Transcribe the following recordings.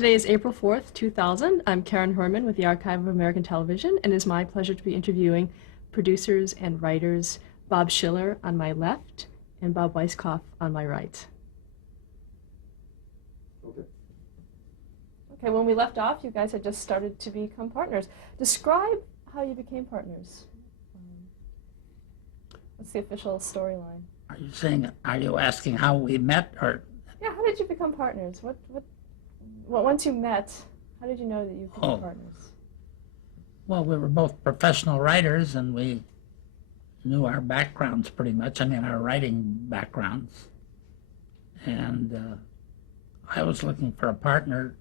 Today is April 4th, 2000. I'm Karen Herman with the Archive of American Television, and it is my pleasure to be interviewing producers and writers Bob Schiller on my left and Bob Weiskopf on my right. Okay, when we left off, you guys had just started to become partners. Describe how you became partners. What's the official storyline? Are you asking how we met, or? Yeah, how did you become partners? Once you met, how did you know that you could be partners? Well, we were both professional writers, and we knew our backgrounds pretty much. I mean, our writing backgrounds. And I was looking for a partner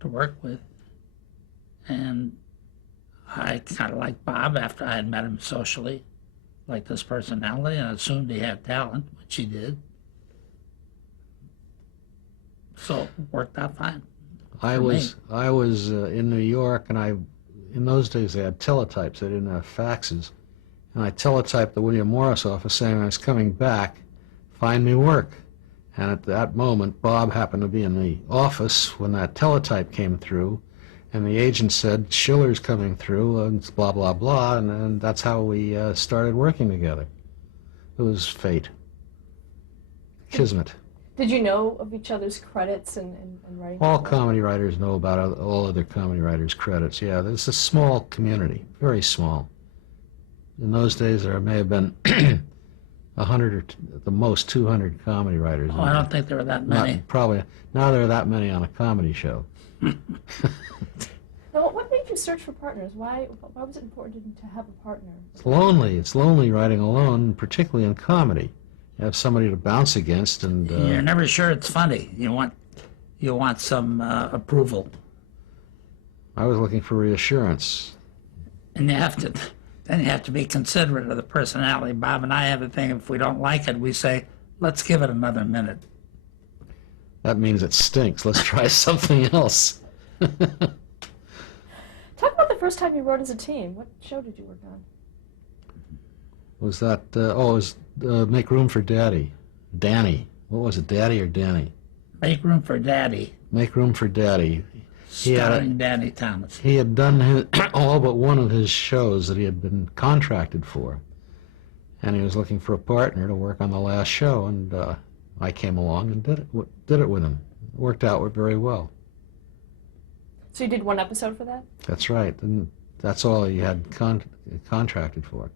to work with. And I kind of liked Bob after I had met him socially, liked his personality, and assumed he had talent, which he did. So it worked out fine. I was in New York, and in those days they had teletypes. They didn't have faxes. And I teletyped the William Morris office saying I was coming back, find me work. And at that moment, Bob happened to be in the office when that teletype came through, and the agent said, Schiller's coming through, and blah, blah, blah, and that's how we started working together. It was fate. Kismet. Did you know of each other's credits and writing? All comedy writers know about all other comedy writers' credits, yeah. There's a small community, very small. In those days, there may have been 100 or at the most 200 comedy writers. Oh, I don't think there were that many. Probably. Now there are that many on a comedy show. Now, what made you search for partners? Why was it important to have a partner? It's lonely. It's lonely writing alone, particularly in comedy. You have somebody to bounce against, and you're never sure it's funny. You want some approval. I was looking for reassurance. And you have to be considerate of the personality. Bob and I have a thing, if we don't like it, we say, let's give it another minute. That means it stinks. Let's try something else. Talk about the first time you wrote as a team. What show did you work on? Was that, it was Make Room for Daddy. Danny. What was it, Daddy or Danny? Make Room for Daddy. Make Room for Daddy. Starring Danny Thomas. He had done all but one of his shows that he had been contracted for. And he was looking for a partner to work on the last show, and I came along and did it with him. It worked out very well. So you did one episode for that? That's right. And that's all he had contracted for.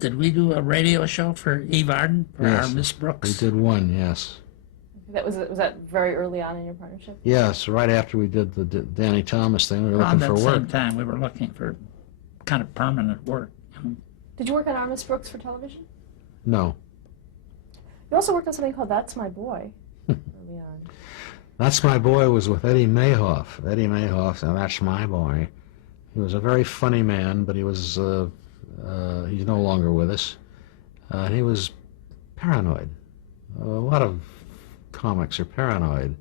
Did we do a radio show for Eve Arden, for Yes, our Miss Brooks? We did one, yes. Was that very early on in your partnership? Yes, right after we did the Danny Thomas thing, we were looking for work. Around that same time, we were looking for kind of permanent work. Did you work on Our Miss Brooks for television? No. You also worked on something called That's My Boy early on. That's My Boy was with Eddie Mayhoff. Eddie Mayhoff, and That's My Boy. He was a very funny man, but he was, he's no longer with us. He was paranoid. A lot of comics are paranoid.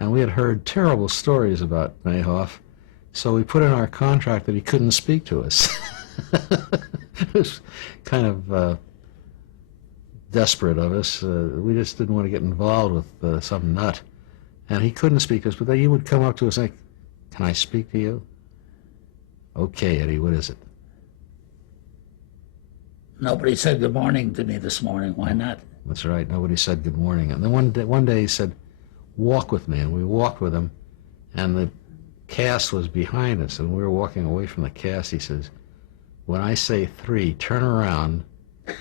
And we had heard terrible stories about Mayhoff, so we put in our contract that he couldn't speak to us. It was kind of desperate of us. We just didn't want to get involved with some nut. And he couldn't speak to us, but then he would come up to us and say, can I speak to you? Okay, Eddie, what is it? Nobody said good morning to me this morning. Why not? That's right. Nobody said good morning. And then one day he said, walk with me. And we walked with him, and the cast was behind us, and we were walking away from the cast. He says, when I say 3, turn around,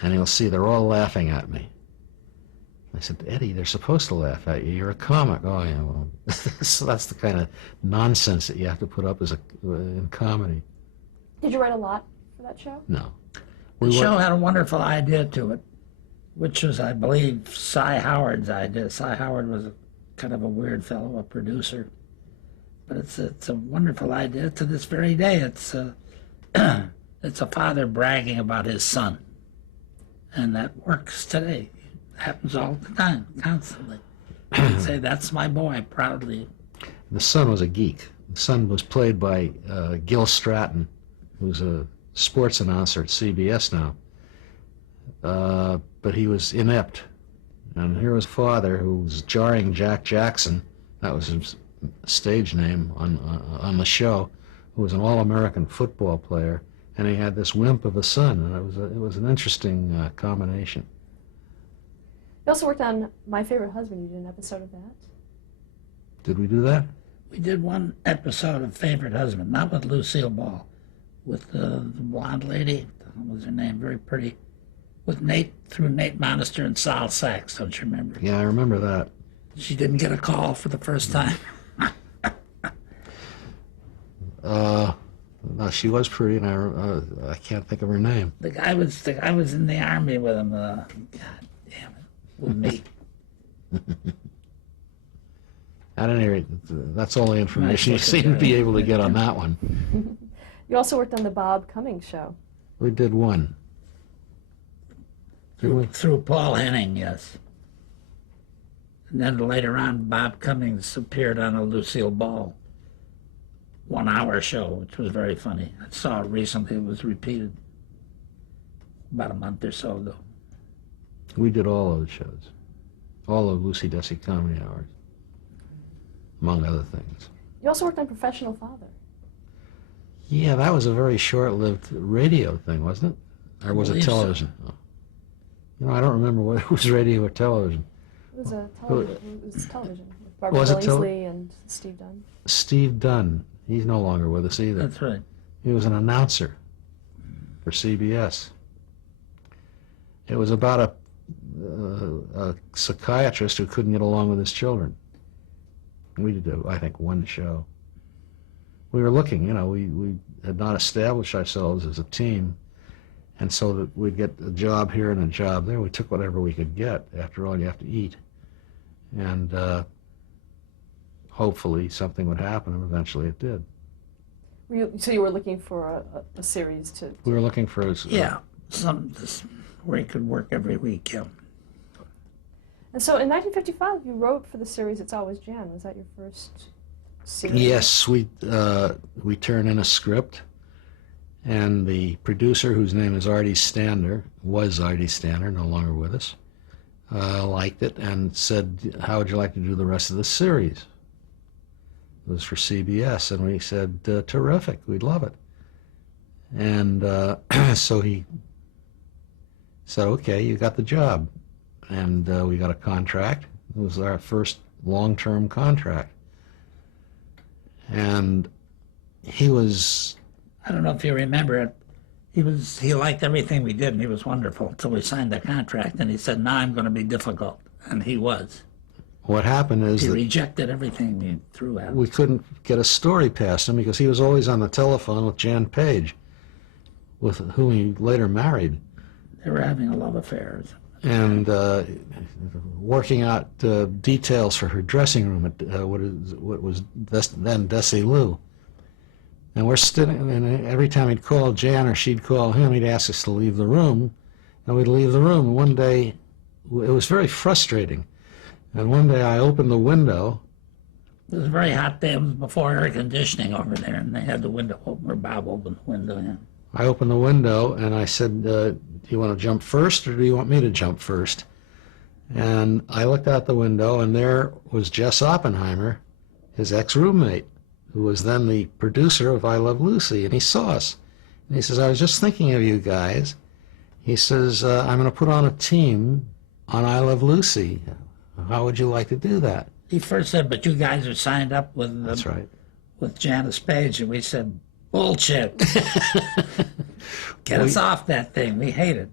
and you'll see they're all laughing at me. I said, Eddie, they're supposed to laugh at you. You're a comic. Oh, yeah, well, so that's the kind of nonsense that you have to put up in comedy. Did you write a lot for that show? No. The show had a wonderful idea to it, which was, I believe, Cy Howard's idea. Cy Howard was kind of a weird fellow, a producer. But it's a wonderful idea to this very day. It's it's a father bragging about his son. And that works today. It happens all the time, constantly. You say, that's my boy, proudly. The son was a geek. The son was played by Gil Stratton, who's a sports announcer at CBS now. But he was inept. And here was father who was jarring Jack Jackson. That was stage name on the show, who was an all-American football player, and he had this wimp of a son, and it was an interesting combination. You also worked on My Favorite Husband. You did an episode of that. Did we do that? We did one episode of Favorite Husband, not with Lucille Ball, with the blonde lady. What was her name? Very pretty. With Nate Monister and Sal Sachs, don't you remember? Yeah, I remember that. She didn't get a call for the first time. No, she was pretty, and I can't think of her name. The guy was in the army with him. God damn it, with me. At any rate, that's all the information you seem to be able to get on that one. You also worked on the Bob Cummings show. We did one. Through Paul Henning, yes. And then later on, Bob Cummings appeared on a Lucille Ball 1 hour show, which was very funny. I saw it recently. It was repeated about a month or so ago. We did all those shows. All of Lucy-Desi Comedy Hours, among other things. You also worked on Professional Father. Yeah, that was a very short-lived radio thing, wasn't it? Or was it television? So. Oh. You know, I don't remember whether it was radio or television. It was television. It was television. With Barbara Was it Billingsley and Steve Dunn. Steve Dunn. He's no longer with us either. That's right. He was an announcer for CBS. It was about a psychiatrist who couldn't get along with his children. We did, I think, one show. We were looking, you know, we had not established ourselves as a team, and so that we'd get a job here and a job there. We took whatever we could get. After all, you have to eat. And hopefully something would happen, and eventually it did. So you were looking for a series to... We were looking for... something where you could work every week, yeah. And so in 1955, you wrote for the series It's Always Jan. Was that your first series? Yes, we turned in a script, and the producer, whose name is Artie Stander, no longer with us, liked it and said, how would you like to do the rest of the series? It was for CBS, and we said, terrific, we'd love it. And so he said, okay, you got the job. And we got a contract. It was our first long-term contract. And he was... I don't know if you remember it. He liked everything we did, and he was wonderful until we signed the contract, and he said, now I'm going to be difficult. And he was. What happened is he that rejected everything we threw at him. We couldn't get a story past him because he was always on the telephone with Jan Page, with whom he later married. They were having a love affair. And working out details for her dressing room at what was then Desi Lou. And we're sitting, and every time he'd call Jan or she'd call him, he'd ask us to leave the room, and we'd leave the room. And one day, it was very frustrating. And one day I opened the window. It was a very hot day. It was before air conditioning over there, and they had the window open, or Bob opened the window. Yeah. I opened the window, and I said, do you want to jump first, or do you want me to jump first? And I looked out the window, and there was Jess Oppenheimer, his ex-roommate, who was then the producer of I Love Lucy, and he saw us. And he says, I was just thinking of you guys. He says, I'm going to put on a team on I Love Lucy. How would you like to do that? He first said, but you guys are signed up with That's right. with Janice Page, and we said, bullshit. Get us off that thing. We hate it.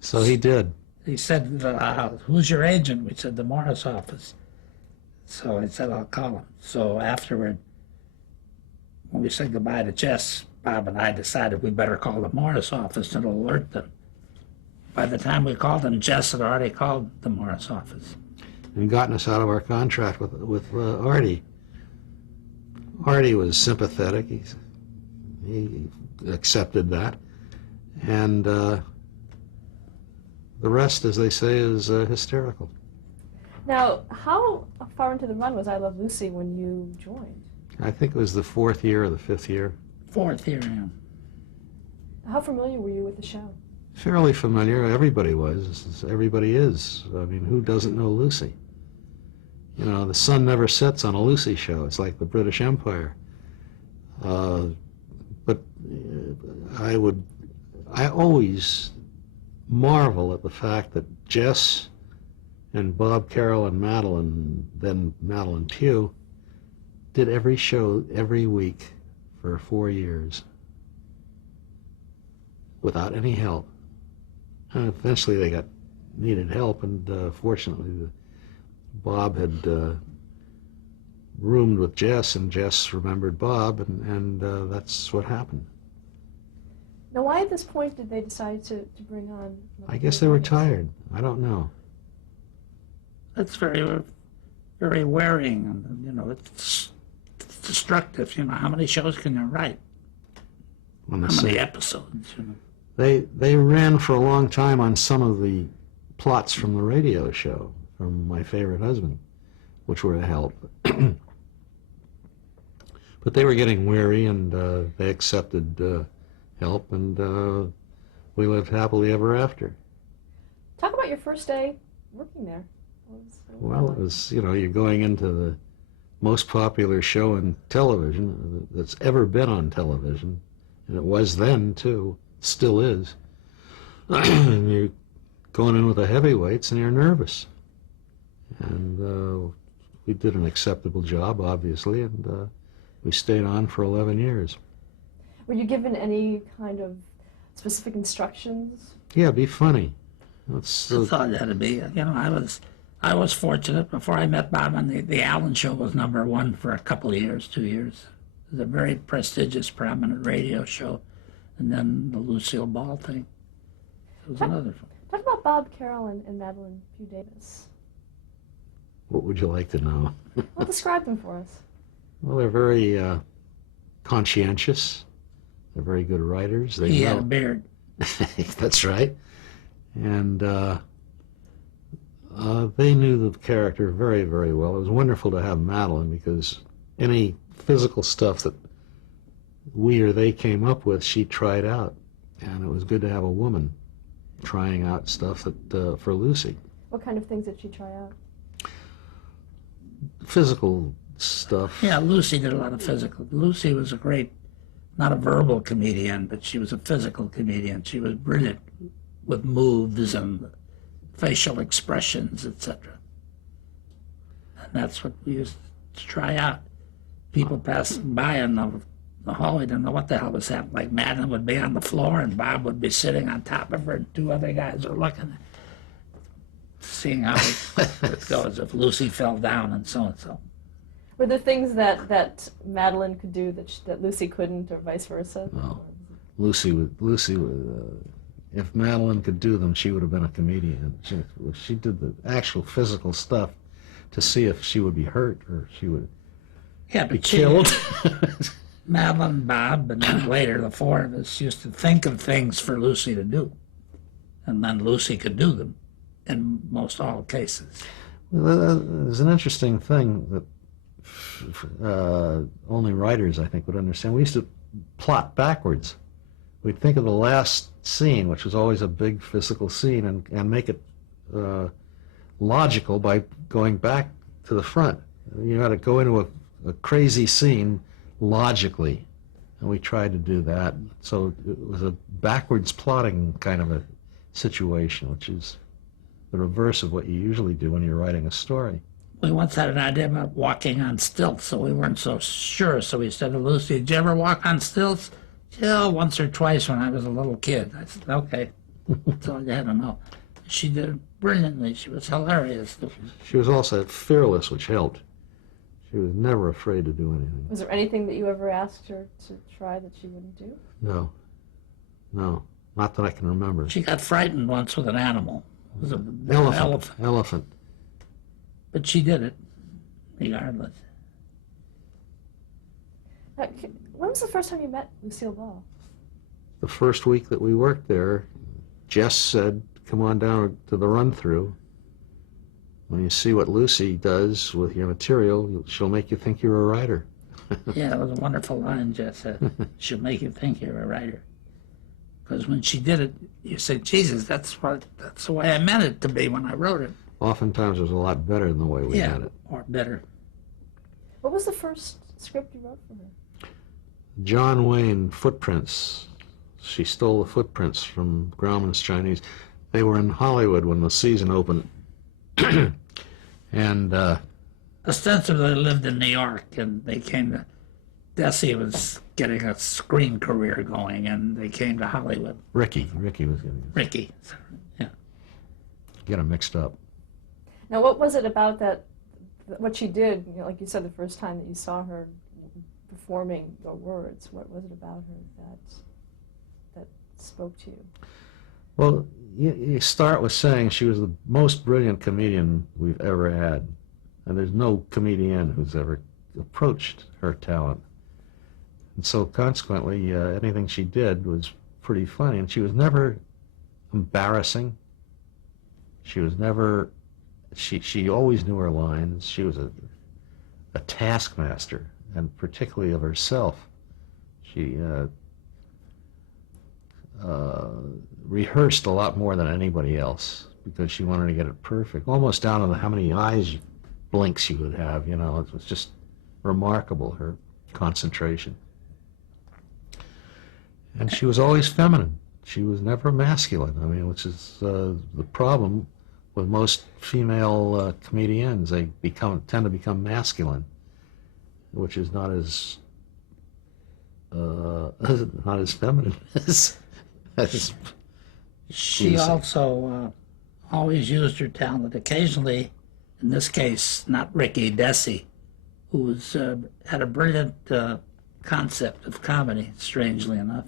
So he did. He said, who's your agent? We said, the Morris office. So I said, I'll call him. So afterward, when we said goodbye to Jess, Bob and I decided we better call the Morris office and alert them. By the time we called them, Jess had already called the Morris office. And gotten us out of our contract with Artie. Artie was sympathetic. He accepted that. And the rest, as they say, is hysterical. Now, how far into the run was I Love Lucy when you joined? I think it was the 4th year or the 5th year. 4th year, yeah. How familiar were you with the show? Fairly familiar. Everybody was. Everybody is. I mean, who doesn't know Lucy? You know, the sun never sets on a Lucy show. It's like the British Empire. But I always marvel at the fact that Jess and Bob Carroll and Madelyn, then Madelyn Pugh, did every show every week for 4 years without any help. And eventually they needed help, and fortunately Bob had roomed with Jess, and Jess remembered Bob, and that's what happened. Now, why at this point did they decide to bring on? I guess they were tired. I don't know. That's very, very wearing, and you know, it's destructive. You know, how many shows can you write? How many episodes? You know? They ran for a long time on some of the plots from the radio show, from My Favorite Husband, which were a help. But they were getting weary, and they accepted help, and we lived happily ever after. Talk about your first day working there. Well, it was, you know, you're going into the most popular show in television that's ever been on television, and it was then, too, still is. And you're going in with the heavyweights, and you're nervous. And we did an acceptable job, obviously, and we stayed on for 11 years. Were you given any kind of specific instructions? Yeah, be funny. That's all it had to be. You know, I was fortunate. Before I met Bob, and the Allen Show was #1 for a couple of years, 2 years. It was a very prestigious, prominent radio show. And then the Lucille Ball thing. It was another one. Talk about Bob Carroll and Madelyn Pugh Davis. What would you like to know? Well, describe them for us. Well, they're very conscientious. They're very good writers. They He know. had a beard. That's right. And they knew the character very, very well. It was wonderful to have Madelyn, because any physical stuff that we or they came up with, she tried out. And it was good to have a woman trying out stuff that for Lucy. What kind of things did she try out? Physical stuff. Yeah, Lucy did a lot of physical. Lucy was a great, not a verbal comedian, but she was a physical comedian. She was brilliant with moves and facial expressions, etc. And that's what we used to try out. People passing by in the hallway didn't know what the hell was happening. Like Madelyn would be on the floor and Bob would be sitting on top of her, and 2 other guys were looking, seeing how it goes, if Lucy fell down and so and so. Were there things that Madelyn could do that Lucy couldn't, or vice versa? No. Lucy would, if Madelyn could do them, she would have been a comedian. She did the actual physical stuff to see if she would be hurt or she would be killed. Madelyn, Bob, and then later the 4 of us used to think of things for Lucy to do. And then Lucy could do them in most all cases. Well, there's an interesting thing that only writers, I think, would understand. We used to plot backwards. We'd think of the last scene, which was always a big physical scene, and make it logical by going back to the front. You had to go into a crazy scene logically, and we tried to do that. So it was a backwards plotting kind of a situation, which is the reverse of what you usually do when you're writing a story. We once had an idea about walking on stilts, so we weren't so sure. So we said to Lucy, "Did you ever walk on stilts?" "Yeah, once or twice when I was a little kid." I said, "Okay." That's all you had to know. She did it brilliantly. She was hilarious. She was also fearless, which helped. She was never afraid to do anything. Was there anything that you ever asked her to try that she wouldn't do? No, not that I can remember. She got frightened once with an animal. It was an Elephant. But she did it, regardless. When was the first time you met Lucille Ball? The first week that we worked there, Jess said, "Come on down to the run-through. When you see what Lucy does with your material, she'll make you think you're a writer." Yeah, it was a wonderful line, Jess said. "She'll make you think you're a writer." Because when she did it, you said, "Jesus, that's the way I meant it to be when I wrote it." oftentimes it was a lot better than the way we had it. Or better. What was the first script you wrote for her? John Wayne, Footprints. She stole the footprints from Grauman's Chinese. They were in Hollywood when the season opened. And Ostensibly they lived in New York, and they came to, Desi was getting a screen career going, and they came to Hollywood. Ricky was getting Ricky, yeah. get them mixed up. Now, what was it about that, what she did, you know, like you said, the first time that you saw her performing your words, what was it about her that spoke to you? Well, you start with saying she was the most brilliant comedian we've ever had. And there's no comedian who's ever approached her talent. And so consequently, anything she did was pretty funny. And she was never embarrassing. She was never, she always knew her lines. She was a taskmaster, and particularly of herself. She rehearsed a lot more than anybody else because she wanted to get it perfect, almost down to how many eyes blinks you would have, you know. It was just remarkable, her concentration. And she was always feminine. She was never masculine, I mean, which is the problem with most female comedians. They tend to become masculine, which is not as feminine as She also always used her talent occasionally. In this case, not Ricky, Desi, who had a brilliant concept of comedy, strangely enough,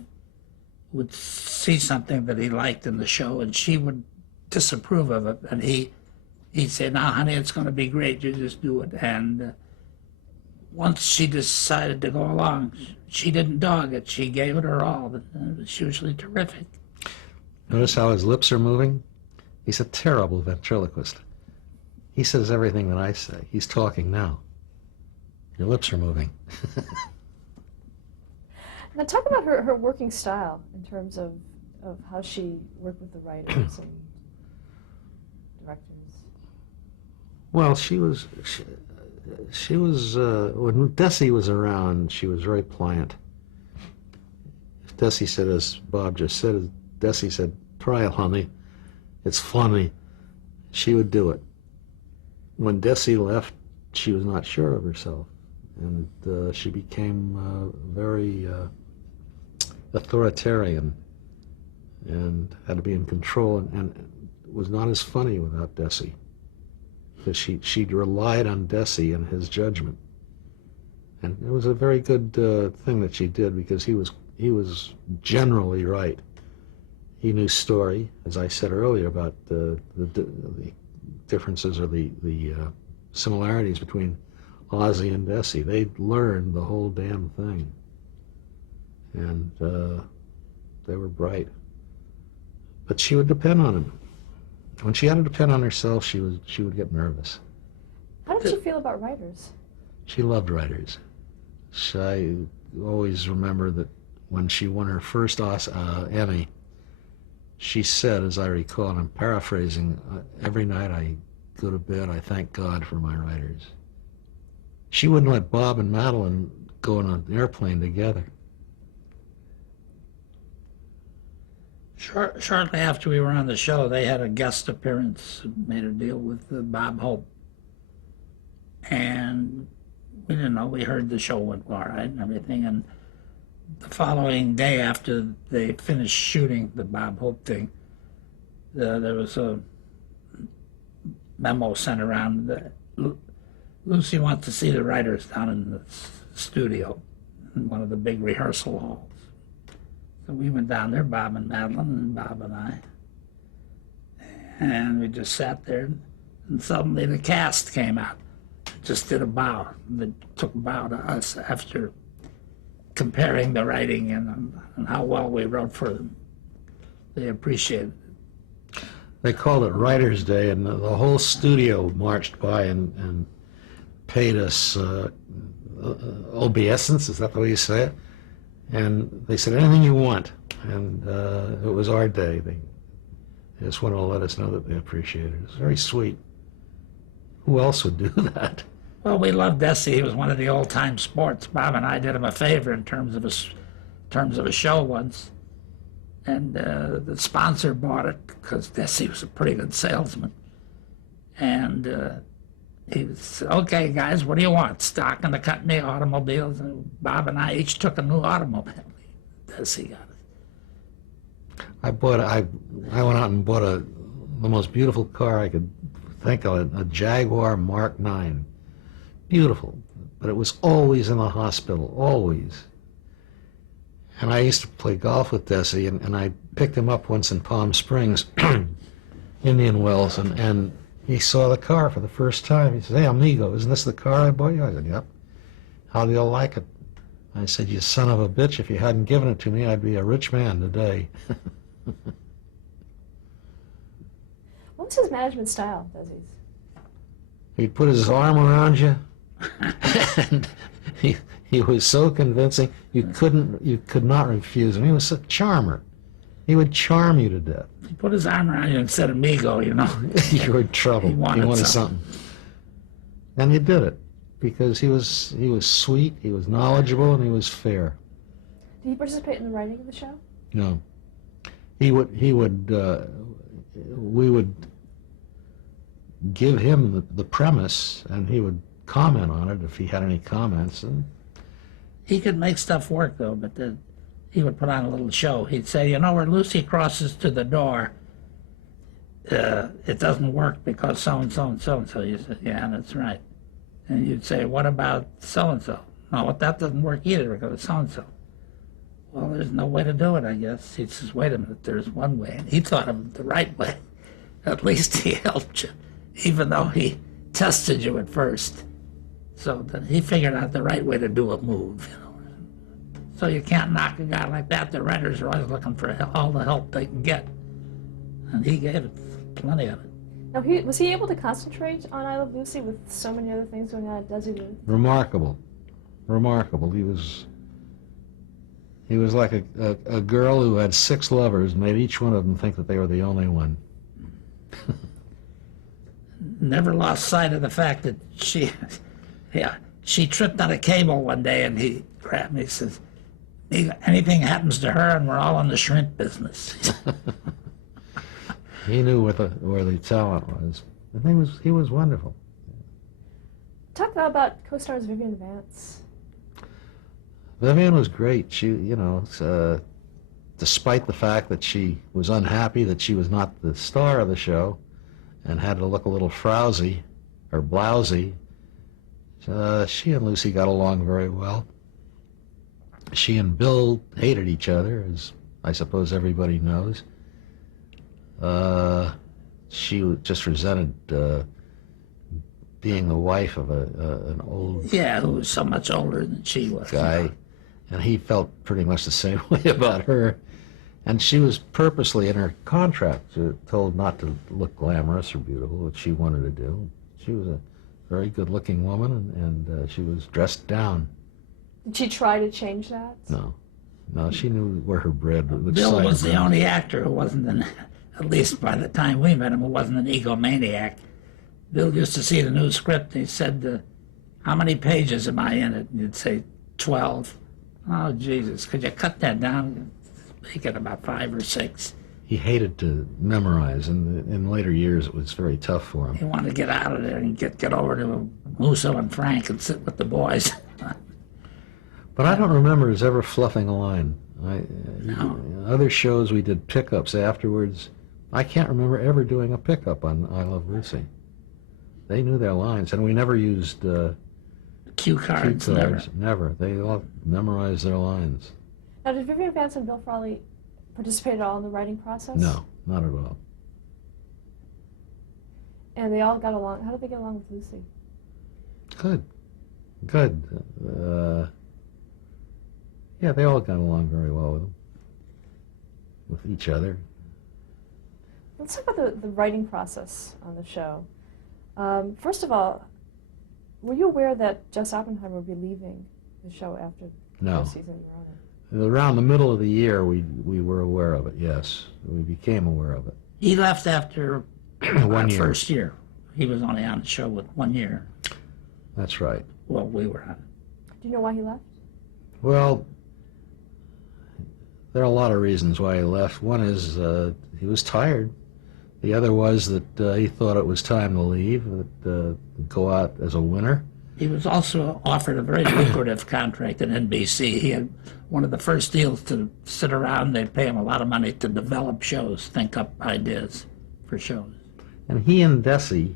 would see something that he liked in the show, and she would disapprove of it, and he'd say, "Now, honey, it's going to be great, you just do it." And once she decided to go along, she didn't dog it. She gave it her all. It was usually terrific. Notice how his lips are moving? He's a terrible ventriloquist. He says everything that I say. He's talking now. Your lips are moving. Now, talk about her working style in terms of how she worked with the writers and directors. Well, she was when Desi was around, she was very pliant. If Desi said, as Bob just said, Desi said, "Try it, honey. It's funny," she would do it. When Desi left, she was not sure of herself, and she became very authoritarian and had to be in control, and was not as funny without Desi, because she relied on Desi and his judgment. And it was a very good thing that she did, because he was generally right. He knew story, as I said earlier, about the differences or the similarities between Ozzy and Desi. They'd learned the whole damn thing, and they were bright. But she would depend on him. When she had to depend on herself, she would get nervous. How did she feel about writers? She loved writers. I always remember that when she won her first Emmy, she said, as I recall, and I'm paraphrasing, "Every night I go to bed, I thank God for my writers." She wouldn't let Bob and Madelyn go on an airplane together. Shortly after we were on the show, they had a guest appearance, made a deal with Bob Hope. And we didn't know, we heard the show went all right and everything. And the following day, after they finished shooting the Bob Hope thing, there was a memo sent around that Lucy wants to see the writers down in the studio, in one of the big rehearsal halls. So we went down there, Bob and Madelyn and Bob and I, and we just sat there, and suddenly the cast came out. Just did a bow. They took a bow to us after comparing the writing and how well we wrote for them. They appreciated it. They called it Writers' Day, and the whole studio marched by and paid us obeisance, is that the way you say it? And they said, anything you want. And it was our day. They just wanted to let us know that they appreciated it. It was very sweet. Who else would do that? Well, we loved Desi. He was one of the old-time sports. Bob and I did him a favor in terms of a show once, and the sponsor bought it because Desi was a pretty good salesman. And he said, "Okay, guys, what do you want? Stock in the company, automobiles?" And Bob and I each took a new automobile. Desi got it. I went out and bought the most beautiful car I could think of, a Jaguar Mark 9. Beautiful, but it was always in the hospital, always. And I used to play golf with Desi, and I picked him up once in Palm Springs, Indian Wells, and he saw the car for the first time. He said, "Hey, amigo, isn't this the car I bought you?" I said, "Yep." "How do you like it?" I said, "You son of a bitch, if you hadn't given it to me, I'd be a rich man today." What was his management style, Desi's? He'd put his arm around you, and he was so convincing you could not refuse him. He was a charmer. He would charm you to death. He put his arm around you and said, "Amigo," you know. You were in trouble. He wanted something. And you did it because he was sweet, he was knowledgeable, and he was fair. Did he participate in the writing of the show? No. We would give him the premise, and he would comment on it if he had any comments. And He could make stuff work, though, but he would put on a little show. He'd say, "You know, where Lucy crosses to the door, it doesn't work because so-and-so and so-and-so." You said, "Yeah, that's right." And you'd say, "What about so-and-so?" "No, that doesn't work either because so-and-so." "Well, there's no way to do it, I guess." He says, "Wait a minute, there's one way." And he thought of the right way. At least he helped you, even though he tested you at first. So then he figured out the right way to do a move, you know. So you can't knock a guy like that. The writers are always looking for all the help they can get. And he gave it plenty of it. Now, was he able to concentrate on I Love Lucy with so many other things going on at Desi? remarkable. He was like a girl who had 6 lovers, made each one of them think that they were the only one. Never lost sight of the fact that she tripped on a cable one day, and he grabbed me and says, "Anything happens to her and we're all in the shrimp business." He knew where the talent was. And he was wonderful. Talk about co-stars Vivian Vance. Vivian was great. She, despite the fact that she was unhappy that she was not the star of the show and had to look a little frowsy or blousy, she and Lucy got along very well. She and Bill hated each other, as I suppose everybody knows. She just resented being the wife of an old Yeah, who was so much older than she was. guy, and he felt pretty much the same way about her. And she was purposely in her contract told not to look glamorous or beautiful, which she wanted to do. She was a very good-looking woman, and she was dressed down. Did she try to change that? No, she knew where her bread would. Bill was the only actor who wasn't at least by the time we met him, who wasn't an egomaniac. Bill used to see the new script, and he said, "How many pages am I in it?" And you'd say, 12. "Oh, Jesus, could you cut that down? Make it about 5 or 6. He hated to memorize, and in later years it was very tough for him. He wanted to get out of there and get over to Musso and Frank and sit with the boys. But I don't remember us ever fluffing a line. No. Other shows we did pickups afterwards. I can't remember ever doing a pickup on I Love Lucy. They knew their lines, and we never used Cue cards, cue never. cards. Never. They all memorized their lines. Now, did Vivian Vance and Bill Frawley participate at all in the writing process? No, not at all. And they all got along. How did they get along with Lucy? Good. Yeah, they all got along very well with each other. Let's talk about the writing process on the show. First of all, were you aware that Jess Oppenheimer would be leaving the show after the No. first season you were on it? Around the middle of the year, we were aware of it, yes. We became aware of it. He left after 1 our year. first year. He was only on the show with 1 year. That's right. Well, we were on it. Do you know why he left? Well, there are a lot of reasons why he left. One is he was tired. The other was that he thought it was time to leave, go out as a winner. He was also offered a very lucrative contract at NBC. He had one of the first deals to sit around. They'd pay him a lot of money to develop shows, think up ideas for shows. And he and Desi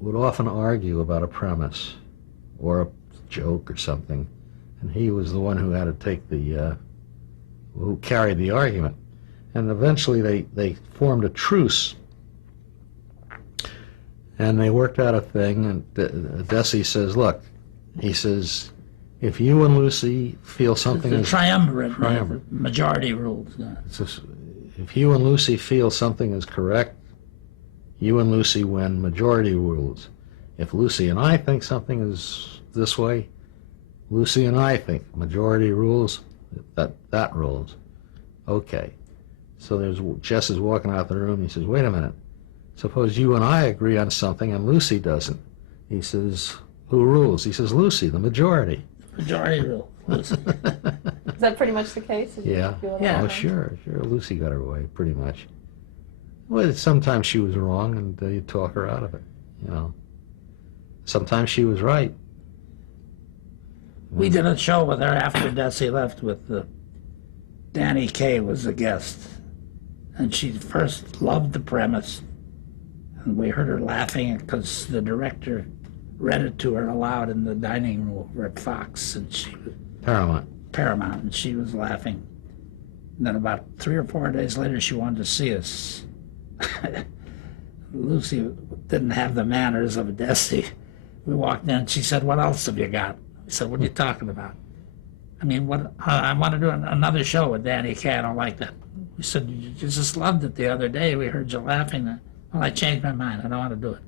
would often argue about a premise or a joke or something. And he was the one who had to take who carried the argument. And eventually they formed a truce. And they worked out a thing, and Desi says, look, he says, if you and Lucy feel something The is... triumvirate, Triumvirate. majority rules. If you and Lucy feel something is correct, you and Lucy win, majority rules. If Lucy and I think something is this way, Lucy and I think majority rules, that rules. Okay. So Jess is walking out the room, he says, wait a minute. Suppose you and I agree on something and Lucy doesn't. He says, who rules? He says, Lucy, the majority. Majority rule. Lucy. Is that pretty much the case? Yeah. Yeah. Oh, sure. Lucy got her way, pretty much. Well, sometimes she was wrong, and you talk her out of it, you know. Sometimes she was right. We did a show with her after Desi left with Danny Kaye was the guest. And she first loved the premise. And we heard her laughing because the director read it to her aloud in the dining room over at Fox. And she was Paramount, and she was laughing. And then about 3 or 4 days later, she wanted to see us. Lucy didn't have the manners of a Desi. We walked in, and she said, what else have you got? I said, what are you talking about? I mean, I want to do another show with Danny Kaye. I don't like that. We said, you just loved it the other day. We heard you laughing. Well, I changed my mind. I don't want to do it.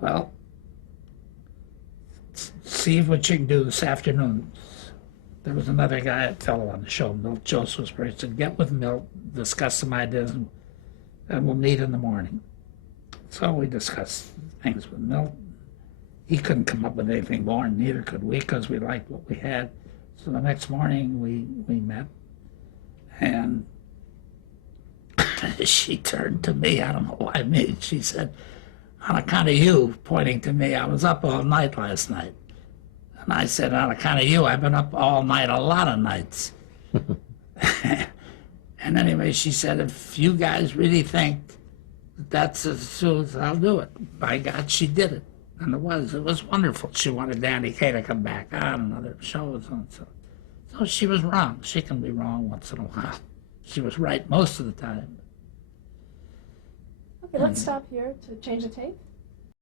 Well, see what you can do this afternoon. There was another fellow on the show, Milt Joseph's, where he said, get with Milt, discuss some ideas, and we'll meet in the morning. So we discussed things with Milt. He couldn't come up with anything more, and neither could we, because we liked what we had. So the next morning we met, and she turned to me, I don't know why me, she said, on account of you, pointing to me, I was up all night last night. And I said, on account of you, I've been up all night a lot of nights. And anyway, she said, if you guys really think that's as soon as I'll do it. By God, she did it. And it was wonderful. She wanted Danny Kaye to come back on another show. So she was wrong. She can be wrong once in a while. She was right most of the time. Okay, let's stop here to change the tape.